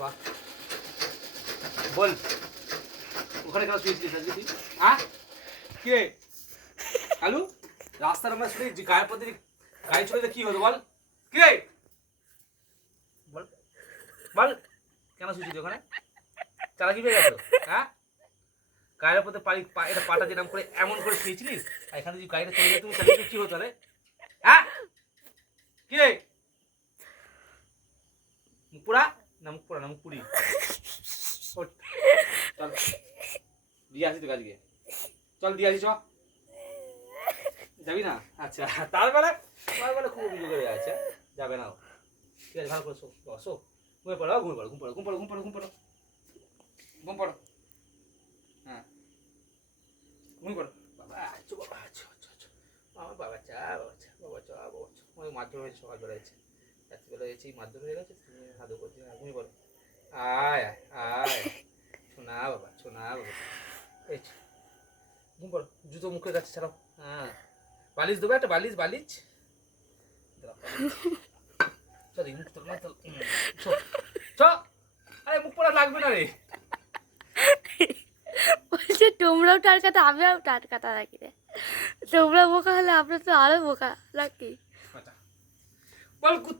বাহ, বল ওখানে কেন শুয়েছিলিস আজকে তুই? হ্যাঁ কে কালু? রাস্তার আমরা শুনে যে গায়ের পথে গাড়ি চলে কি হতো বল? কে বল বল কেন শুয়েছিস ওখানে? চালাকি পেয়ে গেছো? হ্যাঁ গায়ের পথে এটা পাটা যেরকম করে এমন করে শুয়েছিলিস, আর এখানে যদি গাড়িটা চলে যেত তুমি তাহলে কি হতো রে? হ্যাঁ কে মুখপুরা না মুখপুরি? ওঠ, চল দিয়ে আসি তোকে আজকে, চল দিয়ে আসি চ। যাবি না? আচ্ছা তারপরে খুব অভিযোগ হয়ে আছে, যাবে না ও। ঠিক আছে ভালো করে শো শো, ঘুমিয়ে পড়ো ঘুমিয়ে পড়ো ঘুম পড়ো ঘুম পড়ো ঘুম পড়ো ঘুম পড়ো ঘুম পড়ো। হ্যাঁ ঘুমিয়ে পড়ো বাবা, আচ্ছা বাবা, আচ্ছা আচ্ছা আচ্ছা আমার বাবা চা বাবা চা বাবা চা বাবা চা, ওই মারধর হয়েছে, সকালবেলা হয়েছে, রাত্রিবেলা হয়েছে, মারধর হয়ে গেছে, তুমি হাদু করছি না, ঘুমিয়ে পড়ো। আয় আয় আয় শোনা বাবা, শোনা বাবা, এই ঘুম পড়ো, জুতো মুখের কাছে ছাড়াও। হ্যাঁ বালিশ দেবো, একটা বালিশ বালিশ চল মুখ তোর না, চ আরে মুখ পড়া লাগবে না রে। বলছে তোমরাও টার কাটা, আমরাও টার কাটা নাকি রে? তোমরা বোকা হলে আমরা তো আরো বোকা নাকি? বল